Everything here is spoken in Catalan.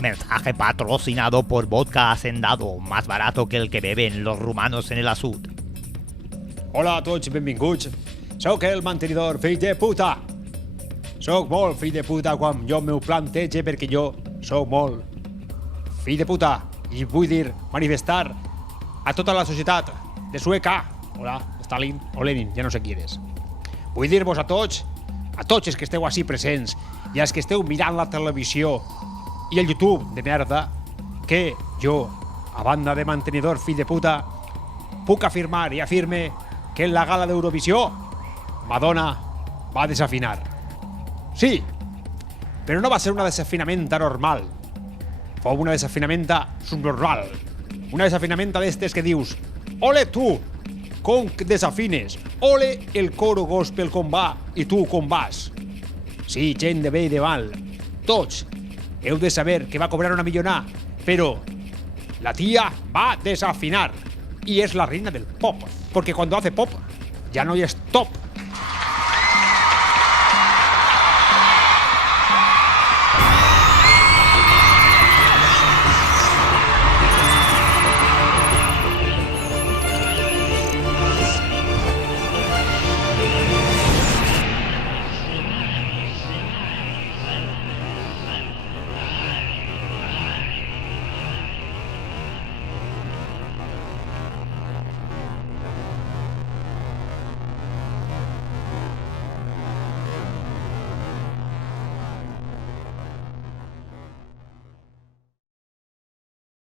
Mensaje patrocinado por Vodka Hacendado, más barato que el que beben los rumanos en el Asud. Hola a tots, benvinguts. Soc el mantenidor fill de puta. Soc molt fill de puta quan jo m'ho plantege perquè jo soc molt fill de puta. I vull dir, manifestar a tota la societat de Sueca. Hola, Stalin o Lenin, ja no sé qui eres. Vull dir-vos a tots els que esteu així presents i als que esteu mirant la televisió i el YouTube de merda, que jo, a banda de mantenidor fill de puta, puc afirmar i afirme que en la gala d'Eurovisió Madonna va desafinar. Sí, però no va ser una desafinamenta normal. Fou una desafinamenta subnormal. Una desafinamenta d'estes que dius: ole tu, com desafines, ole el coro gospel com va i tu com vas. Sí, gent de bé i de mal, tots heu de saber que va cobrar una millonada, però la tia va desafinar y es la reina del pop, porque cuando hace pop ya no es top.